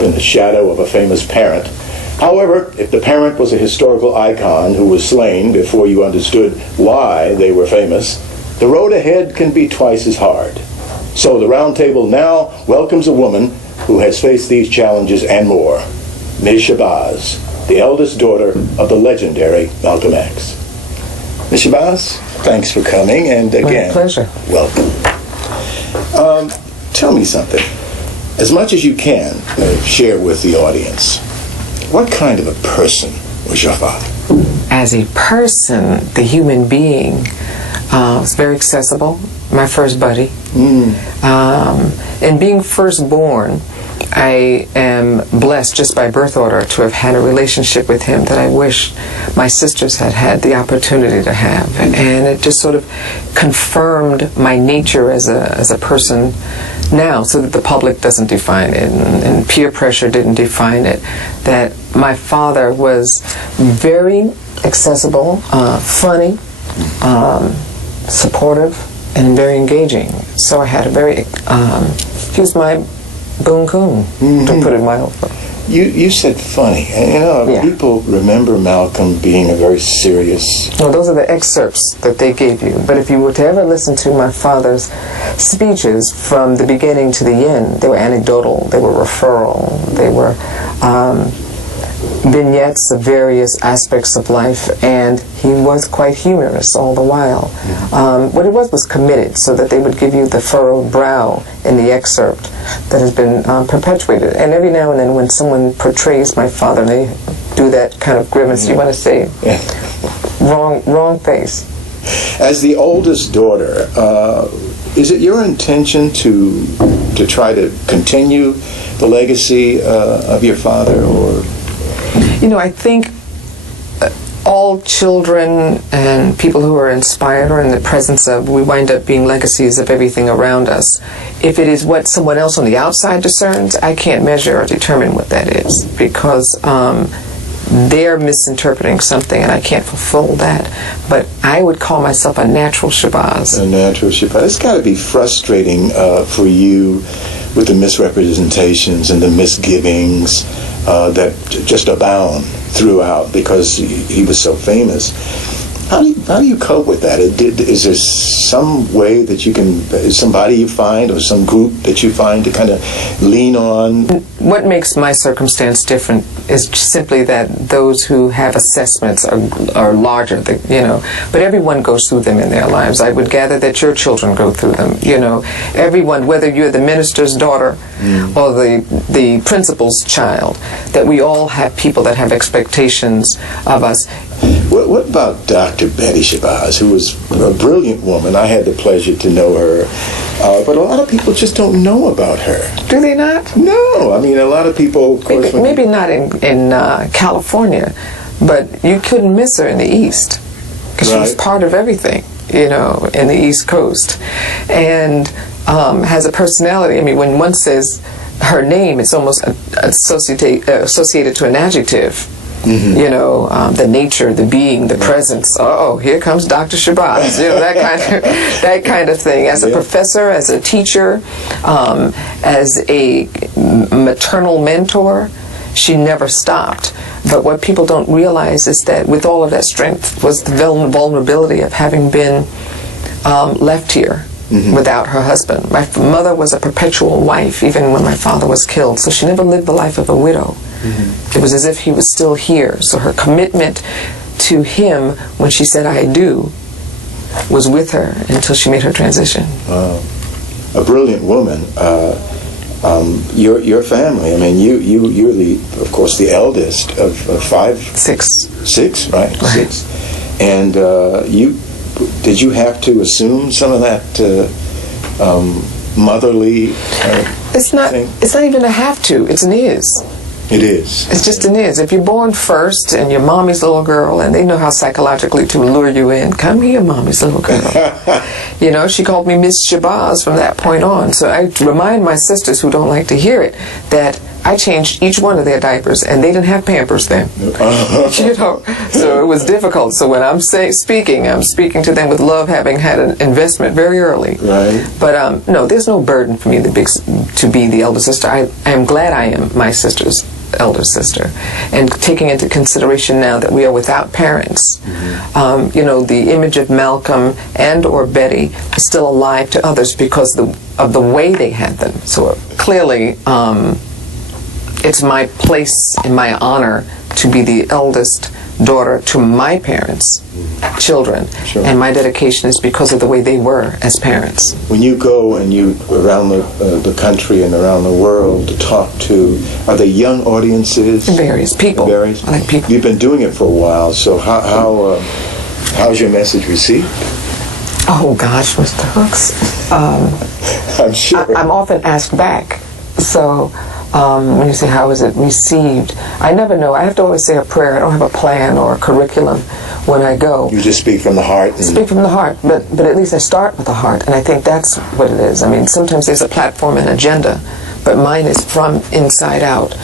in the shadow of a famous parent. However, if the parent was a historical icon who was slain before you understood why they were famous, the road ahead can be twice as hard. So the Roundtable now welcomes a woman who has faced these challenges and more. Ms. Shabazz, the eldest daughter of the legendary Malcolm X. Ms. Shabazz, thanks for coming, and again, my pleasure. Welcome. Tell me something. As much as you can, share with the audience. What kind of a person was your father? As a person, the human being, was very accessible. My first buddy. And being firstborn, I am blessed just by birth order to have had a relationship with him that I wish my sisters had had the opportunity to have. And it just sort of confirmed my nature as a person now, so that the public doesn't define it and peer pressure didn't define it. That my father was very accessible, funny, supportive, and very engaging. So I had a very, he was my boon coon, to put it mildly. You said funny. And, people remember Malcolm being a very serious... No, those are the excerpts that they gave you. But if you were to ever listen to my father's speeches from the beginning to the end, they were anecdotal, they were referral, they were vignettes of various aspects of life, and he was quite humorous all the while. What it was committed, so that they would give you the furrowed brow in the excerpt that has been perpetuated. And every now and then when someone portrays my father, they do that kind of grimace, you want to say, wrong face. As the oldest daughter, is it your intention to try to continue the legacy of your father, or... I think all children and people who are inspired or in the presence of, we wind up being legacies of everything around us. If it is what someone else on the outside discerns, I can't measure or determine what that is, because they're misinterpreting something and I can't fulfill that. But I would call myself a natural Shabazz. A natural Shabazz. It's got to be frustrating for you with the misrepresentations and the misgivings that just abound throughout, because he was so famous. How do you cope with that? Is there some way that you can, somebody you find or some group that you find to kind of lean on? What makes my circumstance different is simply that those who have assessments are larger, but everyone goes through them in their lives. I would gather that your children go through them. Everyone, whether you're the minister's daughter or the principal's child, that we all have people that have expectations of us. What about Dr. Betty Shabazz, who was a brilliant woman? I had the pleasure to know her, but a lot of people just don't know about her. Do they not? No, I mean, a lot of people, of course... Maybe not in California, but you couldn't miss her in the East, because she was part of everything, in the East Coast, and has a personality. I mean, when one says her name, it's almost associated to an adjective. The nature, the being, the presence. Oh, here comes Dr. Shabazz. That kind of thing. As a professor, as a teacher, as a maternal mentor, she never stopped. But what people don't realize is that with all of that strength was the vulnerability of having been left here without her husband. My mother was a perpetual wife, even when my father was killed, so she never lived the life of a widow. It was as if he was still here. So her commitment to him when she said "I do" was with her until she made her transition. A brilliant woman. Your family. I mean, you're of course the eldest of five. Six, right? Six. And did you have to assume some of that motherly? It's not even a have to. It's an is. It is. It's just an is. If you're born first and your mommy's little girl, and they know how psychologically to lure you in, come here, mommy's little girl. She called me Miss Shabazz from that point on. So I remind my sisters who don't like to hear it that I changed each one of their diapers, and they didn't have Pampers then. You know, so it was difficult. So when I'm speaking to them with love, having had an investment very early. Right. But no, there's no burden for me to be the elder sister. I am glad I am my sister's elder sister, and taking into consideration now that we are without parents, you know, the image of Malcolm and or Betty is still alive to others because of the way they had them. So clearly, it's my place and my honor to be the eldest daughter to my parents' children, and my dedication is because of the way they were as parents. When you go and you around the country and around the world to talk to, are they young audiences? Various people. Various. I like people. You've been doing it for a while, so how's your message received? Oh gosh, Mr. Hooks. I'm sure. I'm often asked back. So when you say how is it received, I never know. I have to always say a prayer. I don't have a plan or a curriculum when I go. You just speak from the heart. Speak from the heart, but at least I start with the heart, and I think that's what it is. I mean, sometimes there's a platform and agenda, but mine is from inside out.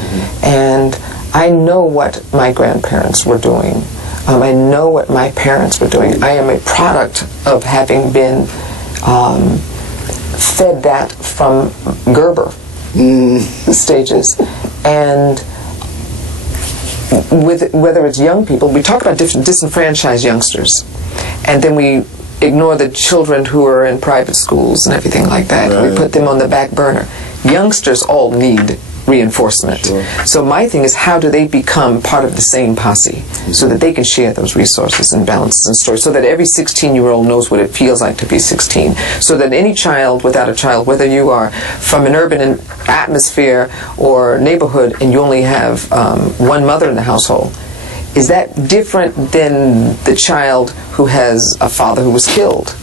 And I know what my grandparents were doing. I know what my parents were doing. I am a product of having been fed that from Gerber stages. And whether it's young people, we talk about disenfranchised youngsters, and then we ignore the children who are in private schools and everything like that. Right. We put them on the back burner. Youngsters all need reinforcement. Sure. So my thing is, how do they become part of the same posse so that they can share those resources and balances and stories, so that every 16-year-old knows what it feels like to be 16, so that any child without a child, whether you are from an urban atmosphere or neighborhood and you only have one mother in the household, is that different than the child who has a father who was killed,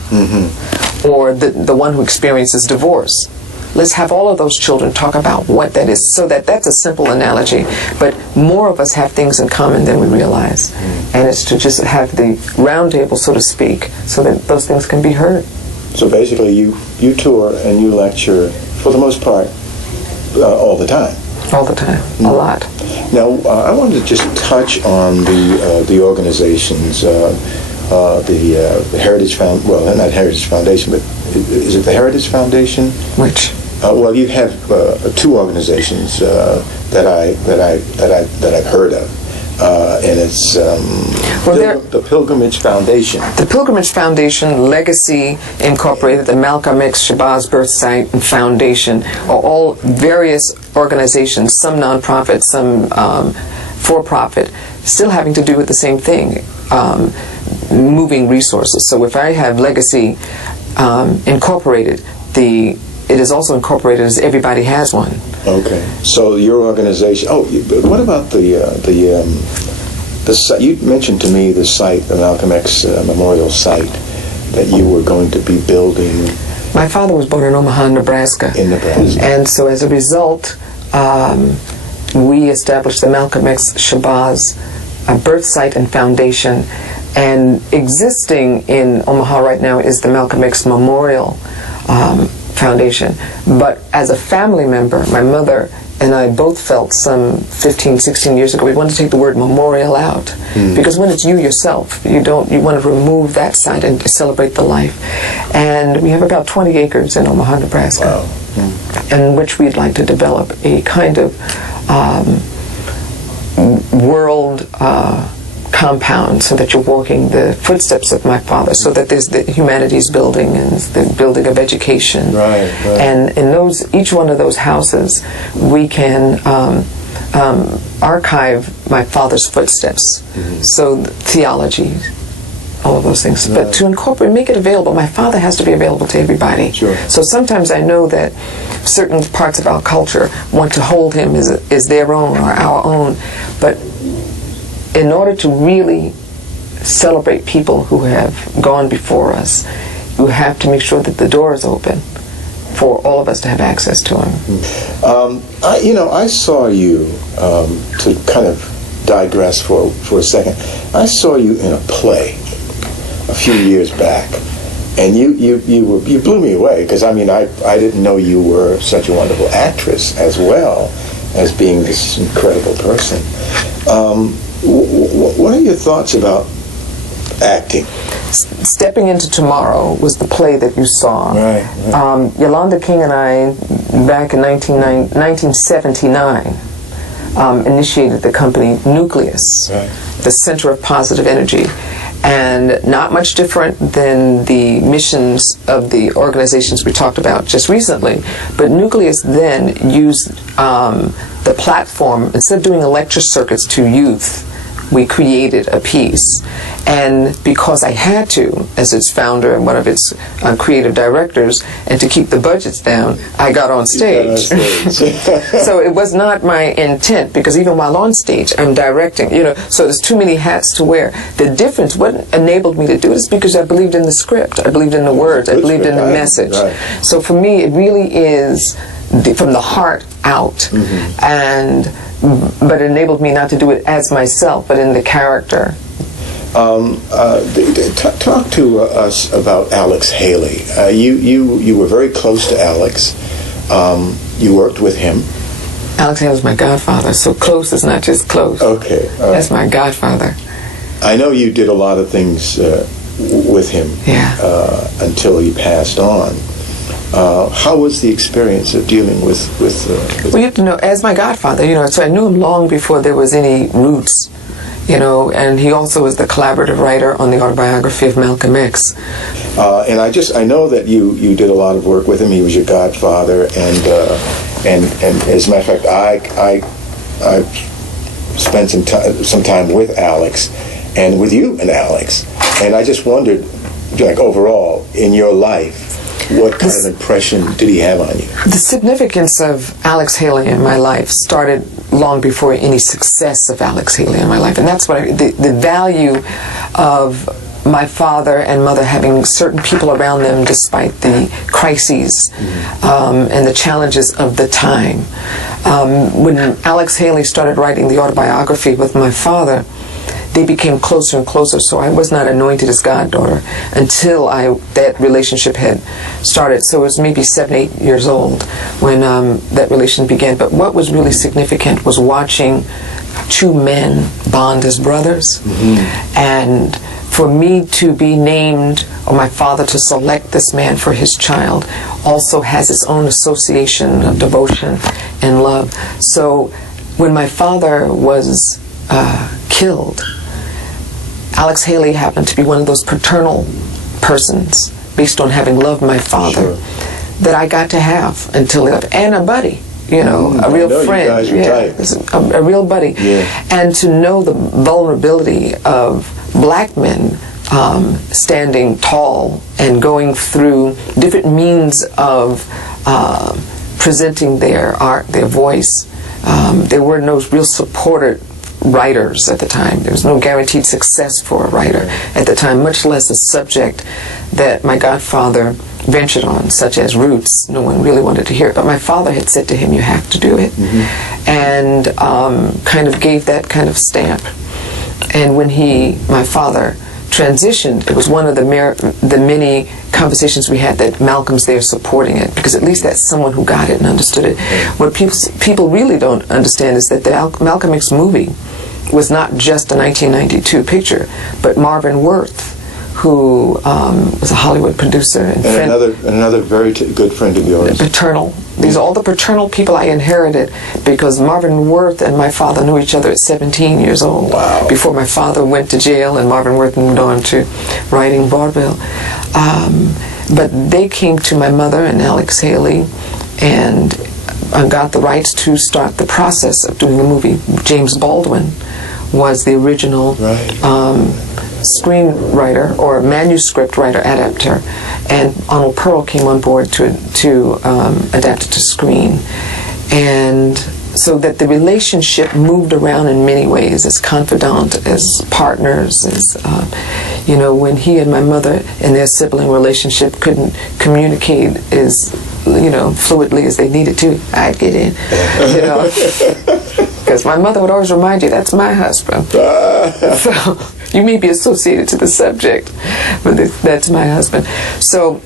or the one who experiences divorce? Let's have all of those children talk about what that is, so that's a simple analogy, but more of us have things in common than we realize. And it's to just have the round table, so to speak, so that those things can be heard. So basically you tour and you lecture, for the most part, all the time. All the time, a lot. Now, I wanted to just touch on the organizations, the Heritage Foundation, well, not Heritage Foundation, but is it the Heritage Foundation? Which? Well, you have two organizations that I've heard of, and it's the Pilgrimage Foundation. The Pilgrimage Foundation, Legacy Incorporated, the Malcolm X Shabazz Birth Site and Foundation are all various organizations, some nonprofit, some for-profit, still having to do with the same thing, moving resources. So if I have Legacy Incorporated, it is also incorporated as Everybody Has One. Okay. So your organization. Oh, what about the site? You mentioned to me the site, the Malcolm X Memorial Site, that you were going to be building. My father was born in Omaha, Nebraska. In Nebraska. And so as a result, we established the Malcolm X Shabazz Birth Site and Foundation. And existing in Omaha right now is the Malcolm X Memorial Foundation. But as a family member, my mother and I both felt some 15, 16 years ago, we wanted to take the word memorial out. Because when it's you yourself, you want to remove that side and celebrate the life. And we have about 20 acres in Omaha, Nebraska, in which we'd like to develop a kind of world compound, so that you're walking the footsteps of my father, so that there's the humanities building and the building of education. Right. And in each one of those houses, we can archive my father's footsteps. So theology, all of those things. Right. But to incorporate, make it available, my father has to be available to everybody. Sure. So sometimes I know that certain parts of our culture want to hold him as their own or our own, but in order to really celebrate people who have gone before us, you have to make sure that the door is open for all of us to have access to him. I saw you, to kind of digress for a second, I saw you in a play a few years back, and you blew me away, because I didn't know you were such a wonderful actress as well. as being this incredible person. What are your thoughts about acting? Stepping Into Tomorrow was the play that you saw. Right. Yolanda King and I, back in 1979, initiated the company Nucleus, right, the Center of Positive Energy. And not much different than the missions of the organizations we talked about just recently. But Nucleus then used the platform, instead of doing lecture circuits to youth, we created a piece. And because I had to, as its founder and one of its creative directors, and to keep the budgets down, I got on stage. So it was not my intent, because even while on stage, I'm directing, so there's too many hats to wear. The difference, what enabled me to do it, is because I believed in the script, I believed in the words, I believed in the message. Right. So for me, it really is from the heart out, but it enabled me not to do it as myself, but in the character. Talk to us about Alex Haley. You were very close to Alex. You worked with him. Alex Haley was my godfather, so close is not just close. Okay. That's my godfather. I know you did a lot of things with him until he passed on. How was the experience of dealing with Well, you have to know, as my godfather, so I knew him long before there was any roots, and he also was the collaborative writer on the autobiography of Malcolm X. And I know that you did a lot of work with him. He was your godfather, and as a matter of fact, I spent some time with Alex, and with you and Alex, and I just wondered, like, overall in your life, what kind of impression did he have on you? The significance of Alex Haley in my life started long before any success of Alex Haley in my life. And that's what the value of my father and mother having certain people around them despite the crises and the challenges of the time. When Alex Haley started writing the autobiography with my father, they became closer and closer, so I was not anointed as goddaughter until that relationship had started. So it was maybe 7, 8 years old when that relation began. But what was really significant was watching two men bond as brothers. And for me to be named, or my father to select this man for his child, also has its own association of devotion and love. So when my father was killed, Alex Haley happened to be one of those paternal persons, based on having loved my father, that I got to have until he left, and a buddy, a real friend, a real buddy, and to know the vulnerability of black men standing tall and going through different means of presenting their art, their voice. There were no real supported writers at the time. There was no guaranteed success for a writer at the time, much less a subject that my godfather ventured on, such as roots. No one really wanted to hear it, but my father had said to him, you have to do it, and kind of gave that kind of stamp. And when my father transitioned, it was one of the many conversations we had that Malcolm's there supporting it, because at least that's someone who got it and understood it. What people really don't understand is that the Malcolm X movie was not just a 1992 picture, but Marvin Worth, who was a Hollywood producer and another very good friend of yours. Paternal. These are all the paternal people I inherited, because Marvin Worth and my father knew each other at 17 years old. Wow. Before my father went to jail and Marvin Worth moved on to writing vaudeville. But they came to my mother and Alex Haley and got the rights to start the process of doing the movie. James Baldwin was the original screenwriter or manuscript writer adapter, and Arnold Pearl came on board to adapt it to screen. And so that the relationship moved around in many ways, as confidant, as partners, as when he and my mother and their sibling relationship couldn't communicate as fluidly as they needed to, I'd get in, because my mother would always remind you, that's my husband. So you may be associated to the subject, but that's my husband. So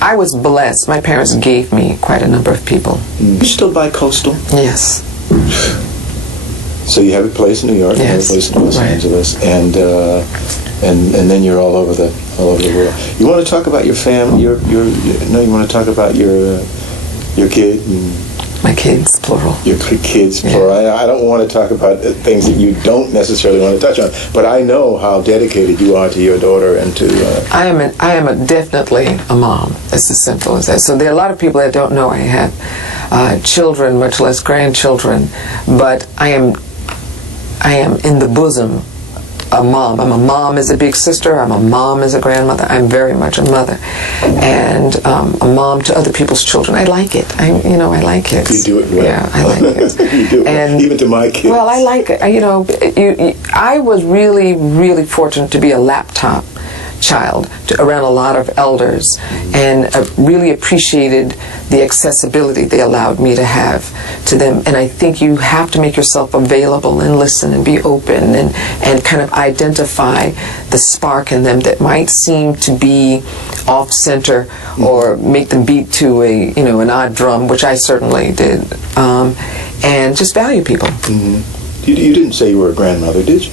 I was blessed. My parents gave me quite a number of people. You still bi-coastal? Yes. So you have a place in New York, you have a place in Los Angeles, and then you're all over the world. You want to talk about your family? You want to talk about your kid? My kids, plural. Your kids, plural. I don't want to talk about things that you don't necessarily want to touch on, but I know how dedicated you are to your daughter and to. I am definitely a mom. It's as simple as that. So there are a lot of people that don't know I have children, much less grandchildren, but I am in the bosom a mom. I'm a mom as a big sister. I'm a mom as a grandmother. I'm very much a mother, and a mom to other people's children. I like it. I like it. You do it well. Yeah, I like it. You do it well. Even to my kids. Well, I like it. I was really, really fortunate to be a laptop child around a lot of elders, and really appreciated the accessibility they allowed me to have to them. And I think you have to make yourself available and listen and be open and kind of identify the spark in them that might seem to be off center or make them beat to an odd drum, which I certainly did, and just value people. Mm-hmm. You didn't say you were a grandmother, did you?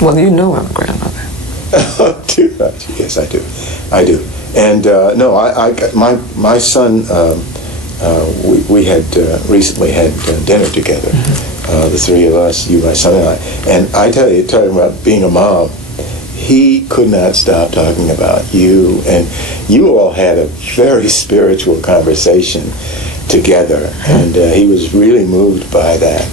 Well, you know I'm a grandmother. Yes, I do. And no, my son. We had recently had dinner together, the three of us, you, my son, and I. And I tell you, talking about being a mom, he could not stop talking about you, and you all had a very spiritual conversation together, and he was really moved by that.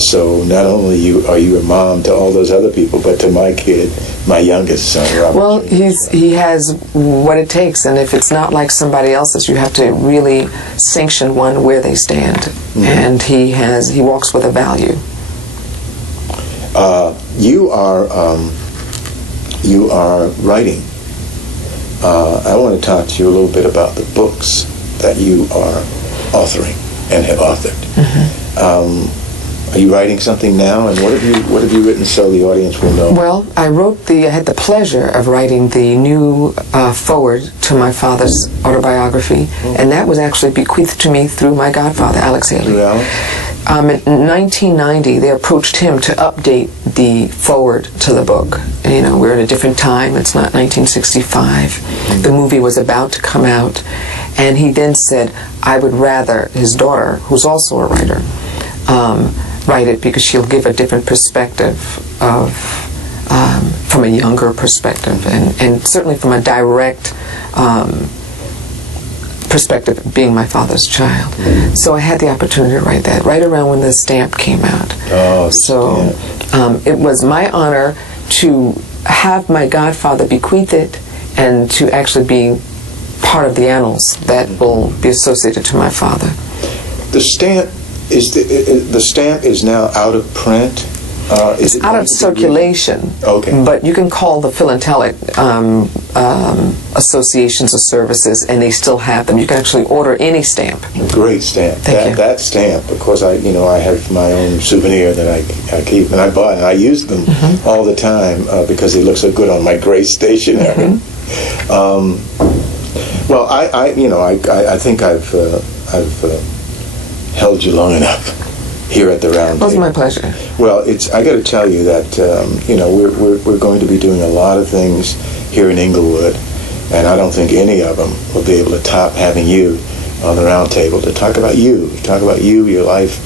So not only are you a mom to all those other people, but to my kid, my youngest son, Robert. Well, he has what it takes, and if it's not like somebody else's, you have to really sanction one where they stand. And he walks with a value. You are writing. I want to talk to you a little bit about the books that you are authoring and have authored. Are you writing something now, and what have you written so the audience will know? Well, I had the pleasure of writing the new foreword to my father's autobiography, and that was actually bequeathed to me through my godfather, Alex Haley. Through Alex? In 1990, they approached him to update the foreword to the book. We're in a different time. It's not 1965. The movie was about to come out, and he then said, I would rather his daughter, who's also a writer, write it because she'll give a different perspective from a younger perspective, and certainly from a direct perspective of being my father's child. So I had the opportunity to write that right around when the stamp came out. So it was my honor to have my godfather bequeath it and to actually be part of the annals that will be associated to my father. The stamp is now out of print. It's out of circulation. Okay. But you can call the philatelic associations or services, and they still have them. You can actually order any stamp. Great stamp. Thank you. That stamp, of course, I have my own souvenir that I keep, and I bought, and I use them all the time because they look so good on my gray stationery. Well, I think I've held you long enough here at the Round Table. It was my pleasure. Well, I got to tell you that we're going to be doing a lot of things here in Inglewood, and I don't think any of them will be able to top having you on the Round Table to talk about you, your life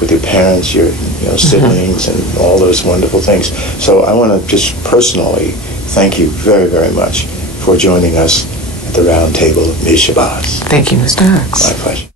with your parents, your siblings, and all those wonderful things. So I want to just personally thank you very, very much for joining us at the Round Table, Ms. Shabazz. Thank you, Mr. Hux. My pleasure.